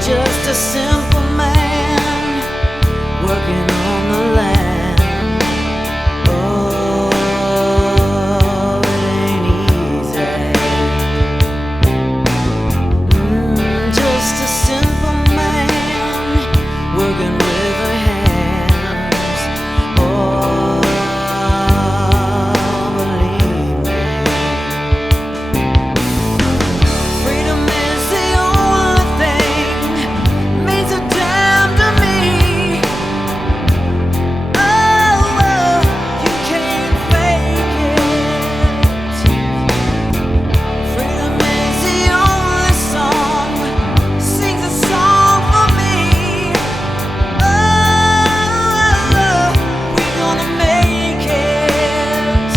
just a simple man working on the land. Oh, it ain't easy. Just a simple man working with her hands. Oh, believe me. Freedom is the only thing means a damn to me. Oh, you can't fake it. Freedom is the only song sings a song for me. Oh, we're gonna make it.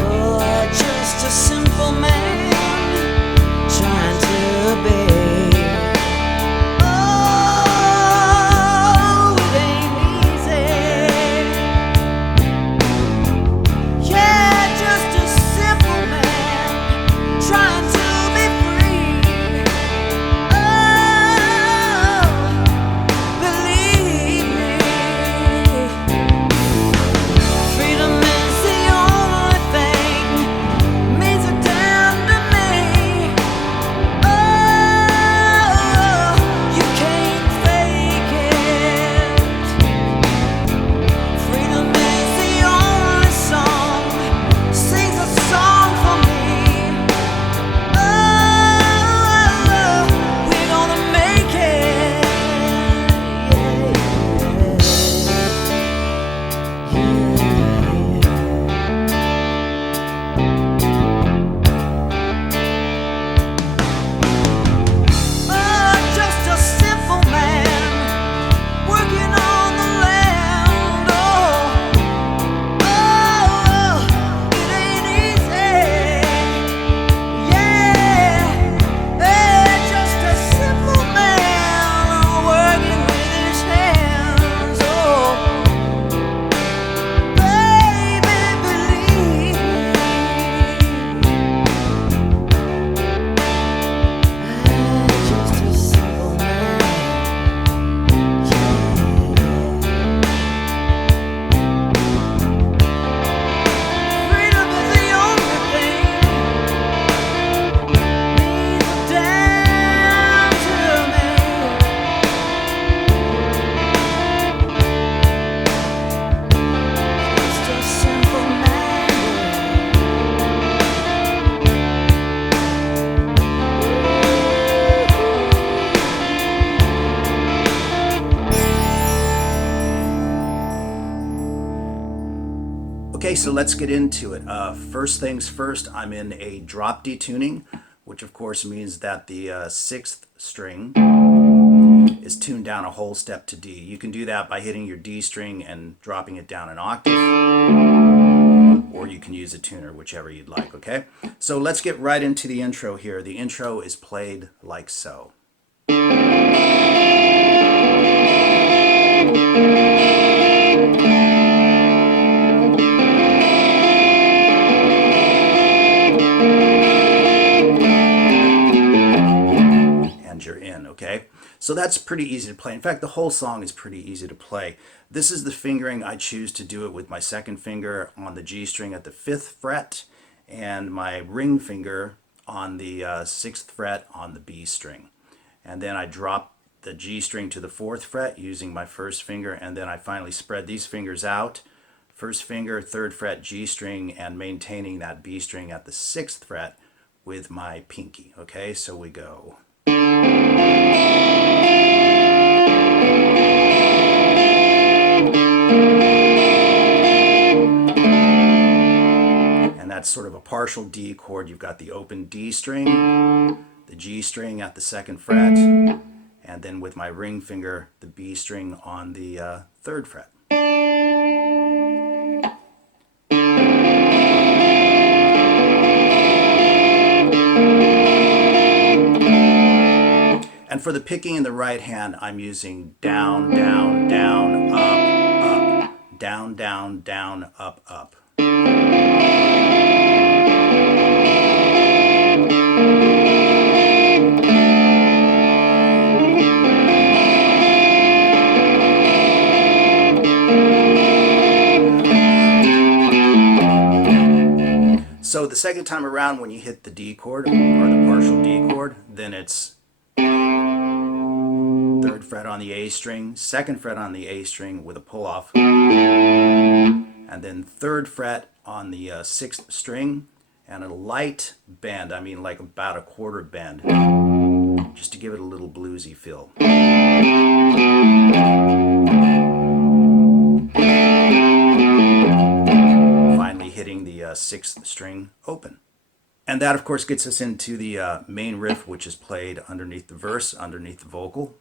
Oh, just a simple man trying to obey. Oh, it ain't easy. Yeah, just a simple man trying to be free. Oh, believe me. Freedom is the only thing means a damn to me. Oh, you can't fake it. Freedom is the only song sings a song for me. Oh, we're gonna make it. Oh, just a simple man working on the land. Oh, it ain't easy. Yeah, just a simple man working with his hands. Oh, baby, believe me. Just a simple man. Freedom is the only thing means a damn to me. Just a simple man. Okay, so let's get into it. First things first, I'm in a drop D tuning, which of course means that the sixth string is tuned down a whole step to D. You can do that by hitting your D string and dropping it down an octave, or you can use a tuner, whichever you'd like, okay? So let's get right into the intro here. The intro is played like so. And you're in, okay? So that's pretty easy to play. In fact, the whole song is pretty easy to play. This is the fingering. I choose to do it with my second finger on the G string at the 5th fret and my ring finger on the 6th fret on the B string. And then I drop the G string to the 4th fret using my first finger, and then I finally spread these fingers out. First finger, 3rd fret, G string, and maintaining that B string at the 6th fret with my pinky. Okay, so we go. And that's sort of a partial D chord. You've got the open D string, the G string at the 2nd fret, and then with my ring finger, the B string on the 3rd fret. And for the picking in the right hand, I'm using down, down, down, up, down, down, up, up. So the second time around, when you hit the D chord, or the partial D chord, then it's 3rd fret on the A string, 2nd fret on the A string with a pull off, and then 3rd fret on the 6th string, and a light bend, I mean like about a quarter bend, just to give it a little bluesy feel. Finally hitting the 6th string open. And that, of course, gets us into the main riff, which is played underneath the verse, underneath the vocal.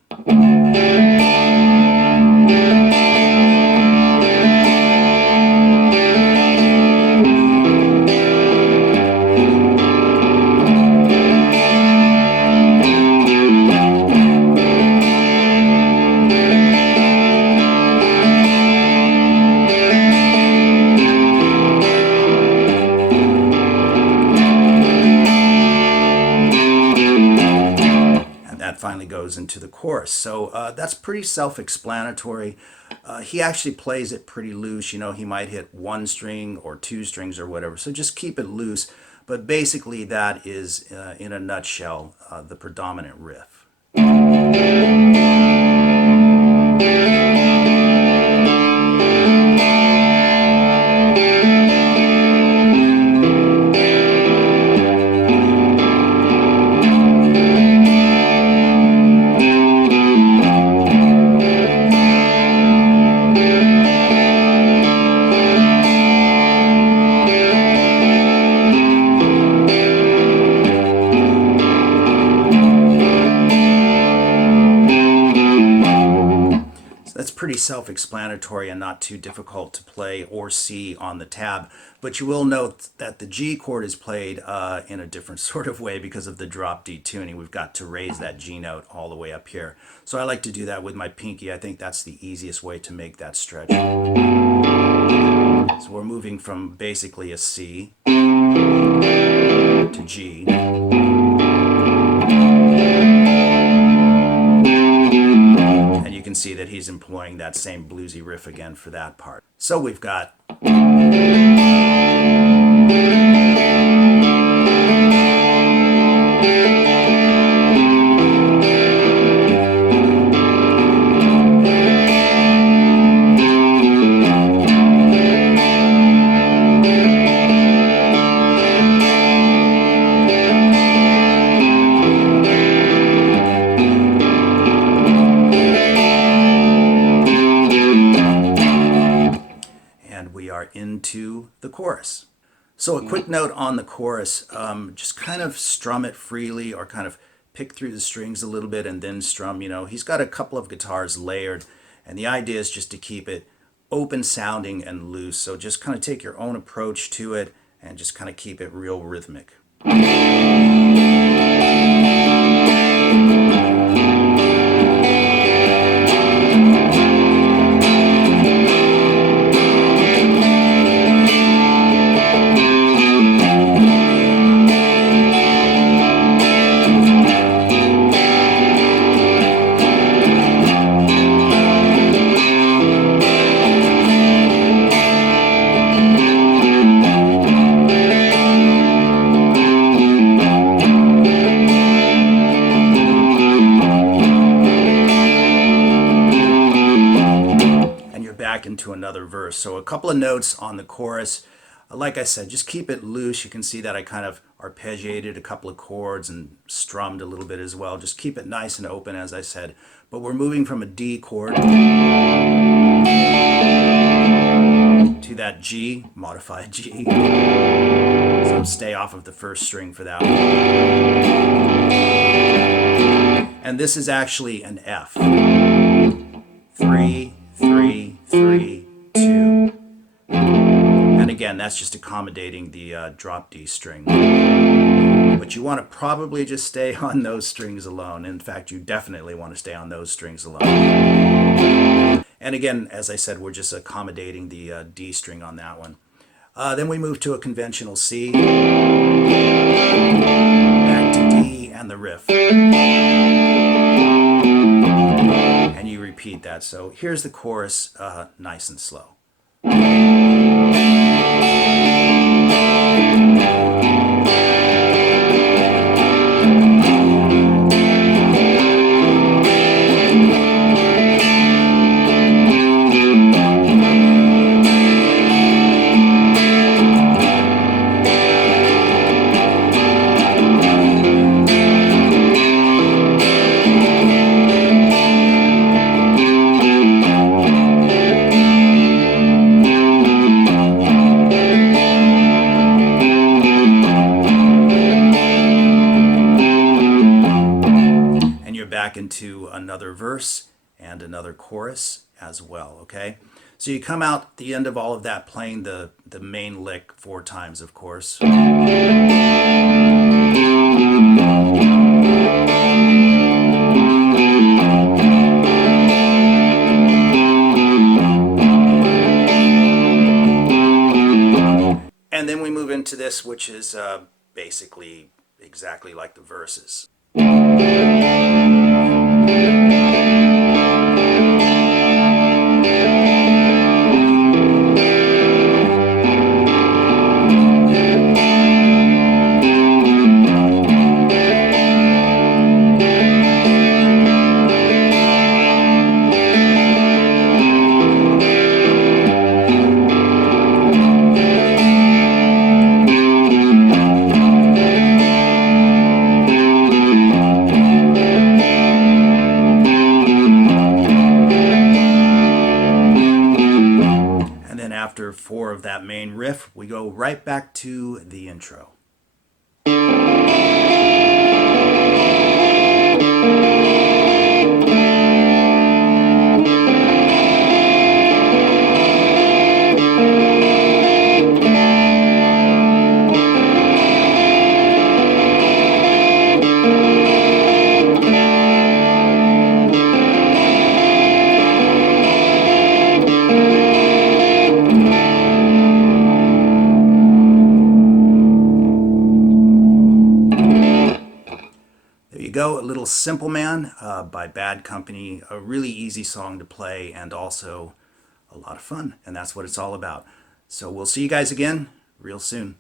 Finally goes into the chorus. So that's pretty self-explanatory. He actually plays it pretty loose. You know, he might hit 1 string or 2 strings or whatever. So just keep it loose. But basically that is, in a nutshell, the predominant riff. Pretty self-explanatory and not too difficult to play or see on the tab, but you will note that the G chord is played in a different sort of way because of the drop D tuning. We've got to raise that G note all the way up here. So I like to do that with my pinky. I think that's the easiest way to make that stretch. So we're moving from basically a C to G. You can see that he's employing that same bluesy riff again for that part. So we've got into the chorus. So a quick note on the chorus, just kind of strum it freely or kind of pick through the strings a little bit and then strum. You know, he's got a couple of guitars layered, and the idea is just to keep it open sounding and loose. So just kind of take your own approach to it and just kind of keep it real rhythmic. Into another verse. So a couple of notes on the chorus. Like I said, just keep it loose. You can see that I kind of arpeggiated a couple of chords and strummed a little bit as well. Just keep it nice and open, as I said. But we're moving from a D chord to that G, modified G. So stay off of the first string for that one. And this is actually an F. 3, 3, 3, 2. And again, that's just accommodating the drop D string. But you want to probably just stay on those strings alone. In fact, you definitely want to stay on those strings alone. And And again, as I said, we're just accommodating the D string on that one. Then we move to a conventional C, back to D, and the riff. And you repeat that. So here's the chorus, nice and slow. Back into another verse and another chorus as well, okay? So you come out the end of all of that playing the main lick 4 times, of course. And then we move into this, which is basically exactly like the verses. After 4 of that main riff, we go right back to the intro. Go, a little Simple Man by Bad Company, a really easy song to play and also a lot of fun, and that's what it's all about. So we'll see you guys again real soon.